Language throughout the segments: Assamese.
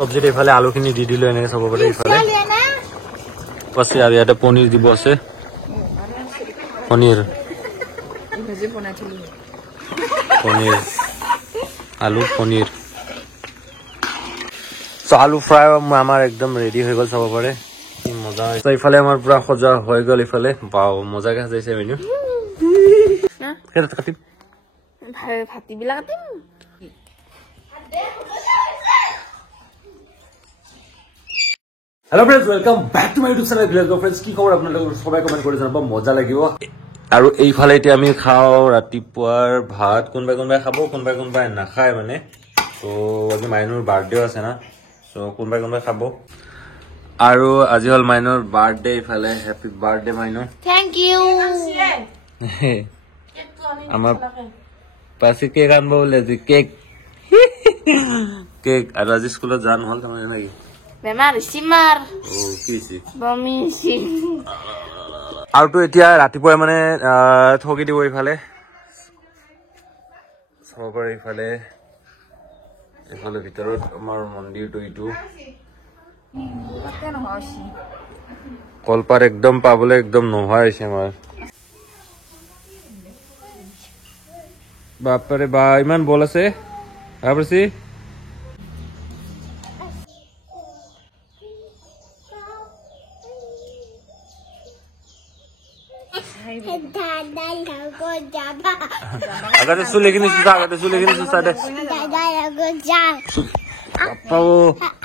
চব্জিত এইফালে আলুখিনি দি দিলো এনেকে চাব পাৰে এইফালে পাছে আৰু ইয়াতে পনীৰ দিব আছে পনীৰ আলু পনীৰ আলু ফ্ৰাই আমাৰ একদম ৰেডি হৈ গ'ল চাব পাৰে কি মজা হৈছে এইফালে আমাৰ পুৰা সজা হৈ গ'ল এইফালে বাও মজাকে সাজাইছে মেনু কাটিম ভাতিবিলাক কাটিম Hello friends, welcome back to my YouTube channel. Hello friends, কি খবৰ আপোনালোকৰ সবাই কমেন্ট কৰি জনাব মজা লাগিব আৰু এইফালে এতিয়া আমি খাও ৰাতিপুৱাৰ ভাত কোনবাই খাব কোনবাই নাখায় মানে তো আজি মাইনুৰ বাৰ্থডে আছে না সো কোনবাই খাব আৰু আজি হল মাইনুৰ বাৰ্থডে ইফালে happy birthday Mainu thank U আমাৰ পাছে কেক আনব বলে আজি কেক কেক আৰু আজি স্কুলত যান হল তাৰমানে নাকি বেমাৰ চিমাৰ ও কিছি বমি আৰু তো এতিয়া ৰাতিপুৱা মানে ঠগি দিব ইফালে সবৰ ইফালে ভিতৰত আমাৰ মন্দিৰটো ইটো কলপাত একদম পাবলে একদম নোহোৱা হৈছে আমাৰ বাপৰে বা ইমান বল আছে ভাবছি agak sulit gini susah deh. Apa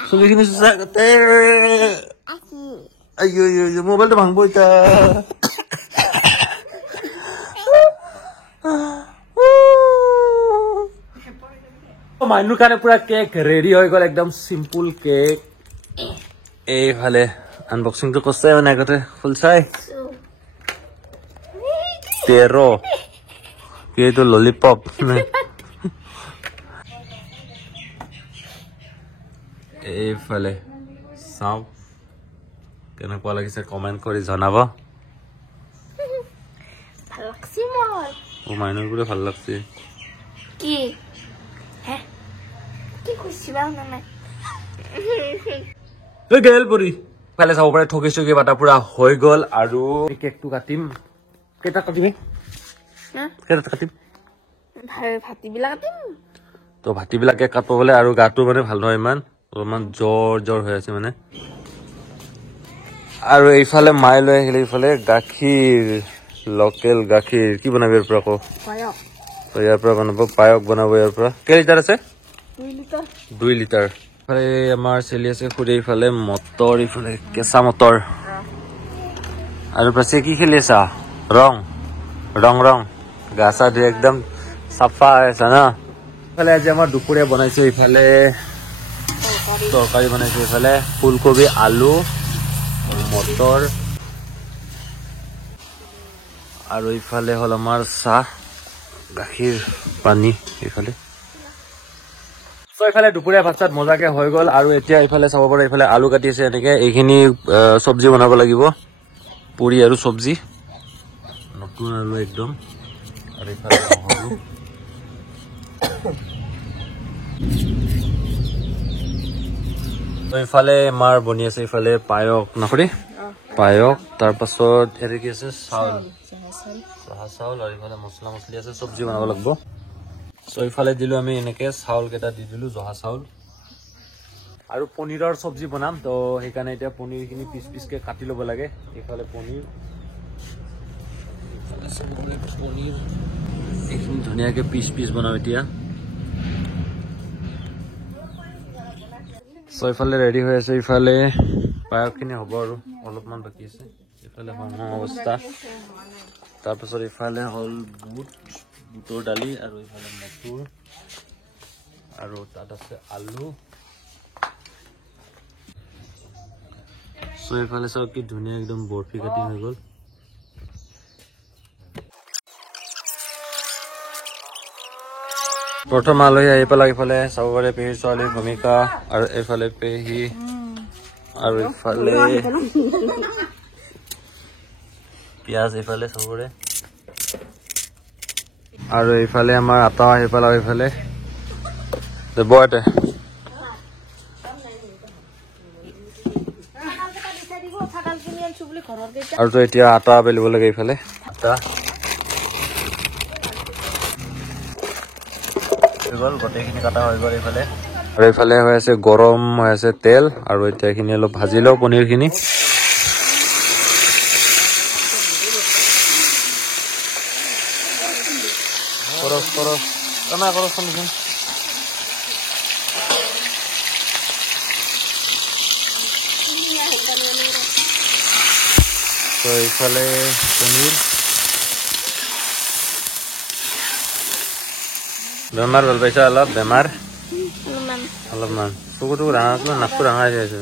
sulit gini susah kete. Ayo mobile tuh bang boy ta. Mainur karena pura cake ready hoy gol ekdom simple cake. Hale unboxing tuh kosnya mana kete full size. Tero ये तो लॉलीपॉप में এইফালে চাও কেনেকুৱা লাগিছে কমেন্ট কৰি জনাব ভাল লাগছে মোৰ ও মাইনৰ গুলো ভাল লাগছে কি হে কি খুশিবা না এ গেল পৰি ফালে চাব পাৰে ঠকিছো কি বাটা পুৰা হৈ গল আৰু কেকটো কাটিম কেটা কাটিবি কেটা কাটিম ভাতিবিলাক কাটিম তো ভাতিবিলাকে কাটবলে আৰু গাটো মানে ভাল নহয় ইমান জ্বৰ হৈ আছে মানে আৰু এইফালে মাই লৈ আহিলে এইফালে গাখীৰ লোকেল গাখীৰ কি বনাবি ইয়াৰ পৰা কো পায়ক তো ইয়াৰ পৰা বনাব পায়ক বনাব ইয়াৰ পৰা কেই লিটাৰ আছে 2 লিটাৰ ফালে আমাৰ চেলি আছে খুৰি এইফালে মটৰ এইফালে কেঁচা মটৰ আৰু পাছে কি খেলি আছা ৰং গাছা দি একদম সাফা আছে না ইফালে আজি আমাৰ দুপৰীয়া বনাইছো ইফালে তৰকাৰী বনাইছো ইফালে ফুলকবি আলু মটৰ আৰু ইফালে হল আমাৰ চাহ গাখীৰ পানী ইফালে সো ইফালে দুপৰীয়া ভাত মজাকে হৈ গল আৰু এতিয়া ইফালে চাব পাৰে ইফালে আলু কাটি আছে এনেকে এইখিনি সবজি বনাব লাগিব পুৰি আৰু সবজি নতুন আলু একদম আৰু ইফালে তো ইফালে মাৰ বনি আছে ইফালে পায়ক নকৰি পায়ক তাৰ পাছত এৰি কি আছে চাউল আৰু ইফালে মছলা মছলি আছে সবজি বনাব লাগিব সো ইফালে দিলো আমি এনেকে চাউল কেটা দি দিলো জহা চাউল আৰু পনীৰৰ সবজি বনাম তো সেইকাৰণে এতিয়া পনীৰখিনি পিচকে কাটি ল'ব লাগে ইফালে পনীৰ এইখিনি ধুনীয়াকে পিচ বনাও এতিয়া সো ইফালে ৰেডি হৈ আছে ইফালে পায়কখিনি হ'ব আৰু অলপমান বাকি আছে ইফালে হোৱা অৱস্থা তাৰপিছত ইফালে হল বুটৰ দালি আৰু ইফালে মটৰ আৰু তাত আছে আলু সো ইফালে সব কি ধুনীয়া একদম বৰফি কাটি হৈ গ'ল প্ৰথম আলহী আহি পেলাই ইফালে চাব পাৰে পেহীৰ ছোৱালীৰ ভূমিকা আৰু এইফালে পেহী আৰু ইফালে পিয়াজ ইফালে চবৰে আৰু ইফালে আমাৰ আটা আহি পেলাও ইফালে বয়াতে আৰু তো এতিয়া আটা বেলিব লাগে ইফালে আটা গোটেইখিনি কাটা হৈ গ'ল ইফালে আৰু ইফালে হৈ আছে গৰম হৈ আছে তেল আৰু এতিয়া এইখিনি অলপ ভাজি লওঁ পনীৰখিনি তো ইফালে পনীৰ বেমাৰ ভাল পাইছা অলপ বেমাৰ অলপমান চকুটো ৰাঙা নাকটো ৰাঙা হৈ আছে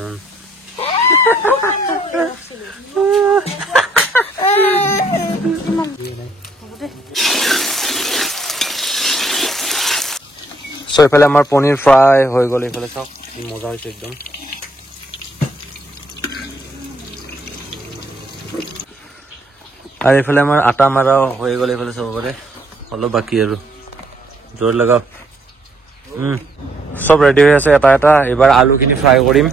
চ' এইফালে আমাৰ পনীৰ ফ্ৰাই হৈ গ'ল এইফালে চাওক কি মজা হৈছে একদম আৰু এইফালে আমাৰ আটা মাৰাও হৈ গ'ল এইফালে চাব পাৰে অলপ বাকী আৰু জোৰ লগাও চব ৰেডি হৈ আছে এটা এটা এইবাৰ আলুখিনি ফ্ৰাই কৰিম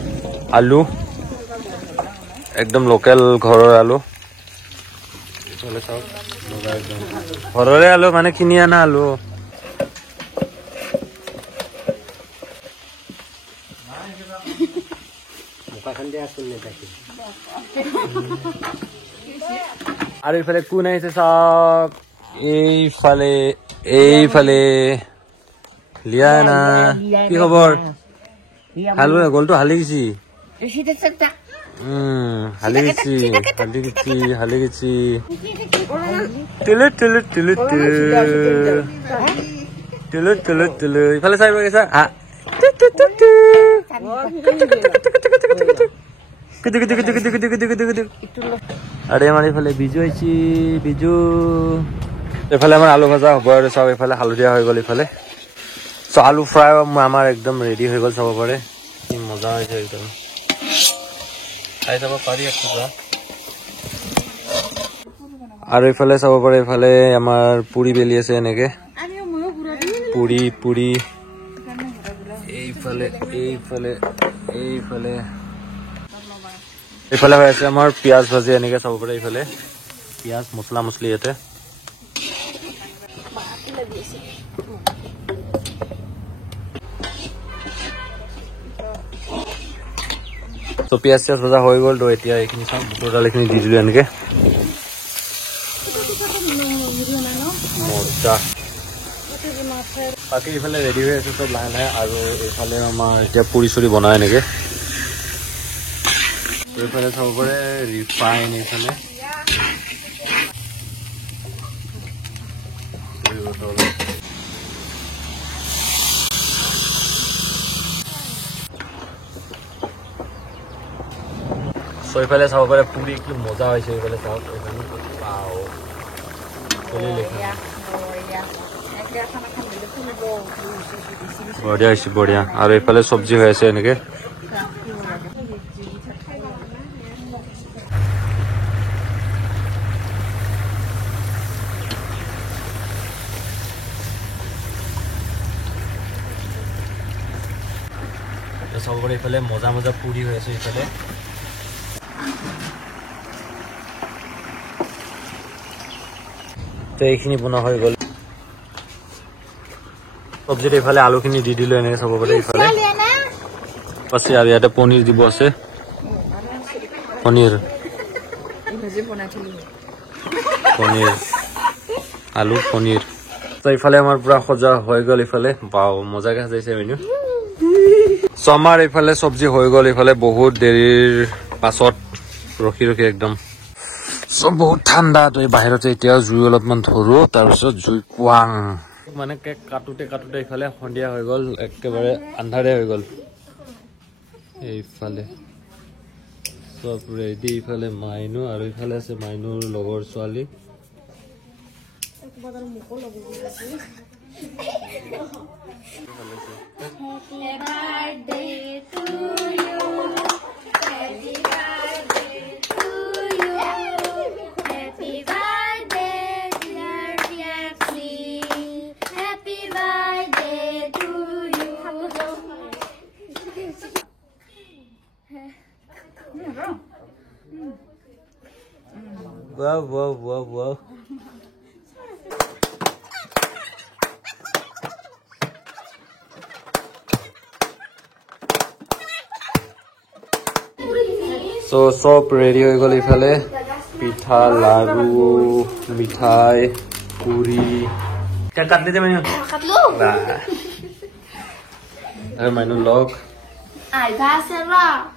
আলু একদম লোকেল ঘৰৰ আলু চাওক ঘৰৰে আলু মানে কিনি অনা আলু আৰু এইফালে কোন আহিছে চাওক এইফালে লিয়ানা কি খবৰ হাল গলটো হালি গেছি হালি গেছি ইফালে চাই গৈছা আরে আমার এফালে বিজু আইছি বিজু এফালে আমার আলু ভাজা হব আর সব এফালে হালধীয়া হয়ে গেল এফালে সো আলু ফ্রাই আমার একদম রেডি হয়ে গেল চাব পারে কি মজা হয়েছে একদম খাই চাব পারি একটু আর এফালে চাব পারে এফালে আমার পুরি বেলি আছে এনেকে পুরি পুরি এইফালে এইফালে এইফালে এইফালে হৈ আছে আমাৰ পিয়াজ ভাজি এনেকে চাব পাৰে এইফালে পিয়াজ মছলা মছলি ইয়াতে তো পিয়াজ চিয়াজ ভাজা হৈ গ'ল তো এতিয়া এইখিনি চাম বুটৰ দাল এইখিনি দি দিলো এনেকে মজা বাকী এইফালে ৰেডি হৈ আছে চব লাহে লাহে আৰু এইফালে আমাৰ এতিয়া পুৰি চুৰি বনাই এনেকে এইফালে চাব পাৰে ৰিফাইন এইফালে চ' এইফালে চাব পাৰে পুৰি কি মজা হৈছে এইফালে চাওক বঢ়িয়া হৈছে বঢ়িয়া আৰু এইফালে চব্জি হৈ আছে এনেকে চাব পাৰে এইফালে মজা মজা পুৰি হৈ আছে এইফালে তো এইখিনি বনোৱা হৈ গ'ল চব্জিত এইফালে আলুখিনি দি দিলো এনেকে চাব পাৰে এইফালে আছে আৰু ইয়াতে পনীৰ দিব আছে পনীৰ পনীৰ আলু পনীৰ তো এইফালে আমাৰ পুৰা সজা হৈ গ'ল এইফালে বাও মজাকে সাজাইছে মেনু চ' আমাৰ এইফালে চব্জি হৈ গ'ল এইফালে বহুত দেৰিৰ পাছত ৰখি ৰখি একদম চব বহুত ঠাণ্ডা তো এই বাহিৰতে এতিয়া জুই অলপমান ধৰো তাৰপিছত জুই পুৱাং মানে কেক কাটোতে কাটোতে এইফালে সন্ধিয়া হৈ গ'ল একেবাৰে আন্ধাৰে হৈ গ'ল এইফালে চব ৰেডি এইফালে মাইনু আৰু এইফালে আছে মাইনুৰ লগৰ ছোৱালী Wow, wow, wow, wow. So, সব রেডি হয়ে গেল ইফালে পিঠা লাড়ু মিঠাই পুরি কাটলে যাবে না Katlo. Are Mainu log Ay, va a cerrar.